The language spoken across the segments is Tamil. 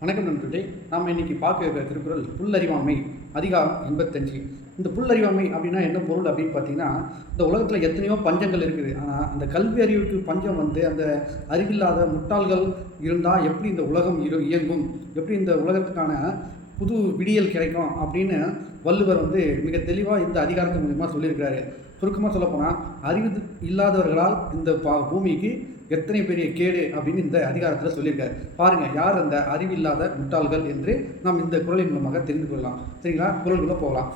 வணக்கம் நண்பர்களே நாம் இன்னைக்கு பார்க்க இருக்கிற திருக்குறள் புல்லறிவாமை அதிகாரம் எண்பத்தஞ்சு. இந்த புல்லறிவாமை அப்படின்னா என்ன பொருள் அப்படின்னு பார்த்தீங்கன்னா இந்த உலகத்தில் எத்தனையோ பஞ்சங்கள் இருக்குது. ஆனால் அந்த கல்வி அறிவுக்கு பஞ்சம் வந்து அந்த அறிவில்லாத முட்டாள்கள் இருந்தால் எப்படி இந்த உலகம் இரு இயங்கும்? எப்படி இந்த உலகத்துக்கான புது விடியல் கிடைக்கும் அப்படின்னு வள்ளுவர் வந்து மிக தெளிவாக இந்த அதிகாரத்து மூலியமாக சொல்லியிருக்கிறாரு. சுருக்கமாக சொல்லப்போனால் அறிவு இல்லாதவர்களால் இந்த பா பூமிக்கு எத்தனை பெரிய கேடு அப்படின்னு இந்த அதிகாரத்தில் சொல்லியிருக்காரு. பாருங்கள் யார் அந்த அறிவில்லாத முட்டாள்கள் என்று நாம் இந்த குரலின் மூலமாக தெரிந்து கொள்ளலாம். சரிங்களா? குரல்களை போகலாம்.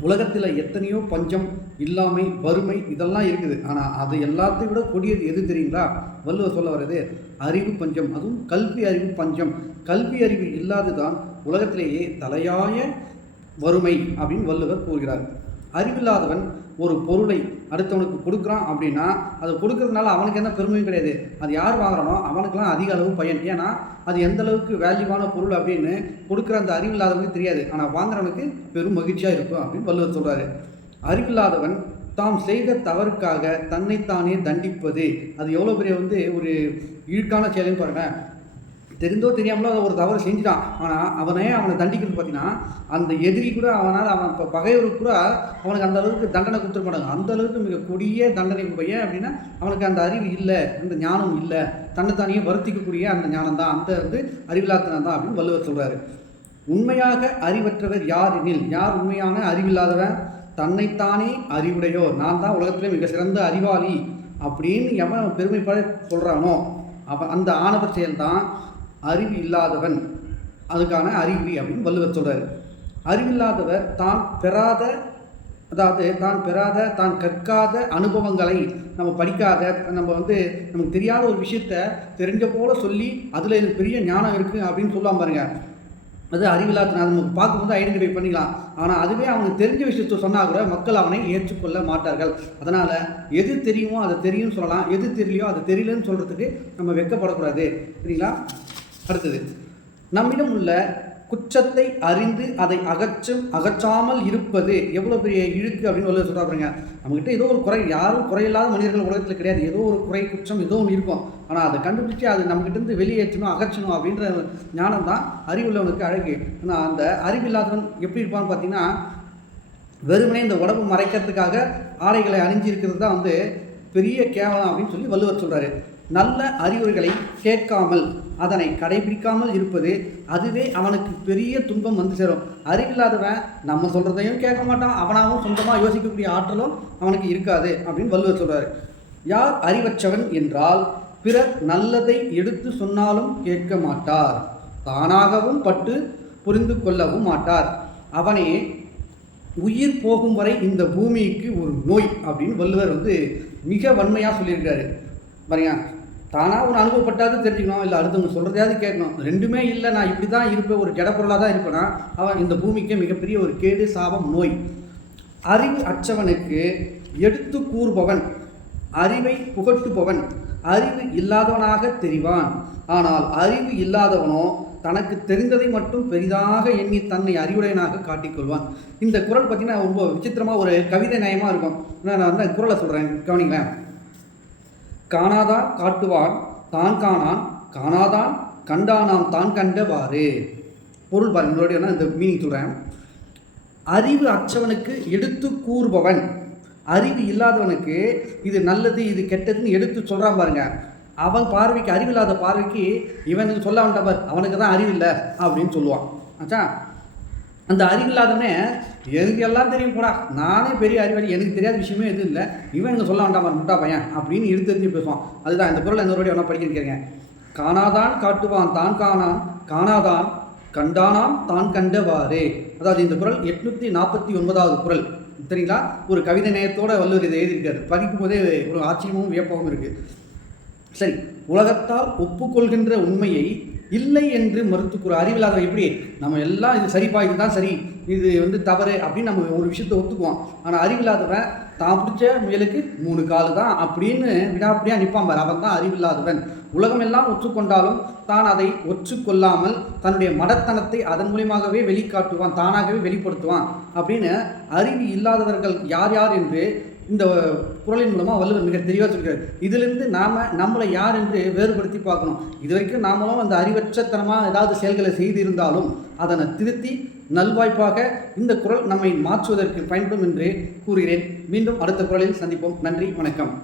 உலகத்தில் எத்தனையோ பஞ்சம் இல்லாமை வறுமை இதெல்லாம் இருக்குது. ஆனால் அது எல்லாத்தையும் விட கொடியது எது தெரியுங்களா? வள்ளுவர் சொல்ல வர்றது அறிவு பஞ்சம். அதுவும் கல்வி அறிவு பஞ்சம். கல்வி அறிவு இல்லாது தான் உலகத்திலேயே தலையாய வறுமை அப்படின்னு வள்ளுவர் கூறுகிறார். அறிவில்லாதவன் ஒரு பொருளை அடுத்தவனுக்கு கொடுக்குறான் அப்படின்னா அது கொடுக்கறதுனால அவனுக்கு என்ன பெருமையும் கிடையாது. அது யார் வாங்குறானோ அவனுக்கெல்லாம் அதிக அளவு பயன். ஏன்னா அது எந்த அளவுக்கு வேல்யூவான பொருள் அப்படின்னு கொடுக்குற அந்த அறிவில்லாதவனுக்கு தெரியாது. ஆனால் வாங்குறவனுக்கு பெரும் மகிழ்ச்சியாக இருக்கும் அப்படின்னு வள்ளுவர் சொல்கிறாரு அறிவில்லாதவன் தாம் செய்த தவறுக்காக தன்னைத்தானே தண்டிப்பது. அது எவ்வளோ பெரிய வந்து ஒரு இழுக்கான செயலுன்னு பாருங்கள் தெரிந்தோ தெரியாமலோ அதை ஒரு தவறு செஞ்சுட்டான். ஆனால் அவனே அவனை தண்டிக்கிறது பார்த்தீங்கன்னா அந்த எதிரி கூட அவனால் அவன் இப்போ பகைவருக்கு கூட அவனுக்கு அந்த அளவுக்கு தண்டனை கொடுத்துட மாட்டாங்க. அந்த அளவுக்கு மிக கொடிய தண்டனை பையன் அப்படின்னா அவனுக்கு அந்த அறிவு இல்லை அந்த ஞானம் இல்லை. தன்னைத்தானியே வருத்திக்கக்கூடிய அந்த ஞானம் தான் அந்த வந்து அறிவில்லாத்தனம் தான் அப்படின்னு வள்ளுவர் சொல்கிறாரு உண்மையாக அறிவற்றவர் யார் எனில்? யார் உண்மையான அறிவில்லாதவன்? தன்னைத்தானே அறிவுடையோர். நான் தான் உலகத்திலே மிக சிறந்த அறிவாளி அப்படின்னு எவன் பெருமைப்பட சொல்கிறானோ அப்போ அந்த ஆணவ செயல்தான். அறிவு இல்லாதவன். அதுக்கான அறிவு அப்படின்னு வள்ளுவர் சொல்கிறார் அறிவில்லாதவர் தான் பெறாத அதாவது தான் பெறாத தான் கற்காத அனுபவங்களை நம்ம படிக்காத நம்ம வந்து நமக்கு தெரியாத ஒரு விஷயத்த தெரிஞ்ச போல சொல்லி அதில் எனக்கு பெரிய ஞானம் இருக்குது அப்படின்னு சொல்லாம பாருங்க. அது அறிவில்லாத நான் நமக்கு பார்க்கும்போது ஐடென்டிஃபை பண்ணிக்கலாம். ஆனால் அதுவே அவனுக்கு தெரிஞ்ச விஷயத்த சொன்னால் கூட மக்கள் அவனை ஏற்றுக்கொள்ள மாட்டார்கள். அதனால் எது தெரியுமோ அதை தெரியும்னு சொல்லலாம். எது தெரியலையோ அது தெரியலன்னு சொல்கிறதுக்கு நம்ம வெட்கப்படக்கூடாது சரிங்களா? அடுத்தது நம்மிடம் உள்ள குற்றத்தை அறிந்து அதை அகற்றும் அகற்றாமல் இருப்பது எவ்வளோ பெரிய இழுக்கு அப்படின்னு சொல்லி சொல்கிறா பாருங்க. நம்மகிட்ட ஏதோ ஒரு குறை யாரும் குறையில்லாத மனிதர்கள் உலகத்தில் கிடையாது. ஏதோ ஒரு குறை குற்றம் ஏதோ ஒன்று இருக்கும். ஆனால் அதை கண்டுபிடிச்சு அது நம்மகிட்ட இருந்து வெளியேற்றணும் அகற்றணும் அப்படின்ற ஞானம் தான் அறிவுள்ளவனுக்கு அழகு. ஆனால் அந்த அறிவில்லாதவன் எப்படி இருப்பான்னு பார்த்தீங்கன்னா வெறுமனே இந்த உடம்பு மறைக்கிறதுக்காக ஆடைகளை அணிஞ்சிருக்கிறது தான் வந்து பெரிய கேவலம் அப்படின்னு சொல்லி வள்ளுவர் சொல்கிறாரு நல்ல அறிவுரைகளை கேட்காமல் அதனை கடைபிடிக்காமல் இருப்பது அதுவே அவனுக்கு பெரிய துன்பம் வந்து சேரும். அறிவில்லாதவன் நம்ம சொல்கிறதையும் கேட்க மாட்டான் அவனாகவும் சொந்தமாக யோசிக்கக்கூடிய ஆற்றலும் அவனுக்கு இருக்காது அப்படின்னு வள்ளுவர் சொல்கிறார் யார் அறிவற்றவன் என்றால் பிறர் நல்லதை எடுத்து சொன்னாலும் கேட்க மாட்டார். தானாகவும் பட்டு புரிந்து கொள்ளவும் மாட்டார். அவனே உயிர் போகும் வரை இந்த பூமிக்கு ஒரு நோய் அப்படின்னு வள்ளுவர் வந்து மிக வன்மையாக சொல்லியிருக்காரு பாருங்க தானாக ஒன்று அனுபவப்பட்டாது தெரிஞ்சுக்கணும். இல்லை அடுத்தவங்க சொல்கிறதையாவது கேட்கணும். ரெண்டுமே இல்லை நான் இப்படி தான் இருப்பேன் ஒரு ஜடப்பொருளாக தான் இருப்பேன்னா அவன் இந்த பூமிக்கு மிகப்பெரிய ஒரு கேடு சாபம் நோய். அறிவு அற்றவனுக்கு எடுத்து கூறுபவன் அறிவை புகட்டுபவன் அறிவு இல்லாதவனாக தெரிவான். ஆனால் அறிவு இல்லாதவனோ தனக்கு தெரிந்ததை மட்டும் பெரிதாக எண்ணி தன்னை அறிவுடையனாக காட்டிக்கொள்வான். இந்த குரல் பார்த்தீங்கன்னா ரொம்ப விசித்திரமாக ஒரு கவிதை நயமாக இருக்கும். நான் வந்து அந்த குரலை சொல்கிறேன் கவனிங்களேன்? காணாதான் காட்டுவான் தான் காணான் காணாதான் கண்டானாம் தான் கண்டவாறு. பொருள் பாருங்க முன்னாடி இந்த மீனிங் சொல்கிறேன் அறிவு அச்சவனுக்கு எடுத்து கூறுபவன். அறிவு இல்லாதவனுக்கு இது நல்லது இது கெட்டதுன்னு எடுத்து சொல்கிறான் பாருங்க. அவன் பார்வைக்கு அறிவில்லாத பார்வைக்கு இவனுக்கு சொல்ல வேண்டாம் பார் அவனுக்கு தான் அறிவு இல்லை அப்படின்னு சொல்லுவான். ஆச்சா? அந்த அறிவு இல்லாதவனே எனக்கு எல்லாம் தெரியும் போடா? நானே பெரிய அறிவாளி எனக்கு தெரியாத விஷயமே எதுவும் இல்லை. இவன் எனக்கு சொல்ல வேண்டாம் முட்டா பையன் அப்படின்னு எடுத்து தெரிஞ்சு பேசுவான். அதுதான் இந்த குரல் இந்த ஒருவாடி ஒன்றா படிக்கிறீங்க காணாதான் காட்டுவான் தான் காணான் காணாதான் கண்டானாம் தான் கண்டவாறே. அதாவது இந்த குரல் எட்நூற்றி நாற்பத்தி ஒன்பதாவது குரல். சரிங்களா ஒரு கவிதை நேயத்தோட வள்ளுவர் இதை எழுதியிருக்காரு. படிக்கும் போதே ஒரு ஆச்சரியமும் வியப்பாகவும் இருக்குது சரி உலகத்தால் ஒப்புக்கொள்கின்ற உண்மையை இல்லை என்று மறுத்துக்கூற அறிவில்லாத எப்படி? நம்ம எல்லாம் இது சரிப்பா இதுதான் சரி இது வந்து தவறு அப்படின்னு நம்ம ஒரு விஷயத்தை ஒத்துக்குவோம். ஆனால் அறிவில்லாதவன் தான் பிடிச்ச முயலுக்கு மூணு கால் தான் அப்படின்னு விடாப்படியாக நிற்பான் பார். அவன் தான் அறிவில்லாதவன். உலகமெல்லாம் ஒற்றுக்கொண்டாலும் தான் அதை ஒற்றுக்கொள்ளாமல் தன்னுடைய மடத்தனத்தை அதன் மூலியமாகவே வெளிக்காட்டுவான் தானாகவே வெளிப்படுத்துவான் அப்படின்னு அறிவு இல்லாதவர்கள் யார் யார் என்று இந்த குரலின் மூலமாக வள்ளுவர் மிக தெளிவாக சொல்கிறார் இதிலிருந்து நாம் நம்மளை யார் என்று வேறுபடுத்தி பார்க்கணும். இது வரைக்கும் நாமளும் அந்த அறிவற்றத்தனமாக ஏதாவது செயல்களை செய்திருந்தாலும் அதனை திருத்தி நல்வாய்ப்பாக இந்த குரல் நம்மை மாற்றுவதற்கு பயன்படும் என்று கூறுகிறேன். மீண்டும் அடுத்த குரலில் சந்திப்போம். நன்றி வணக்கம்.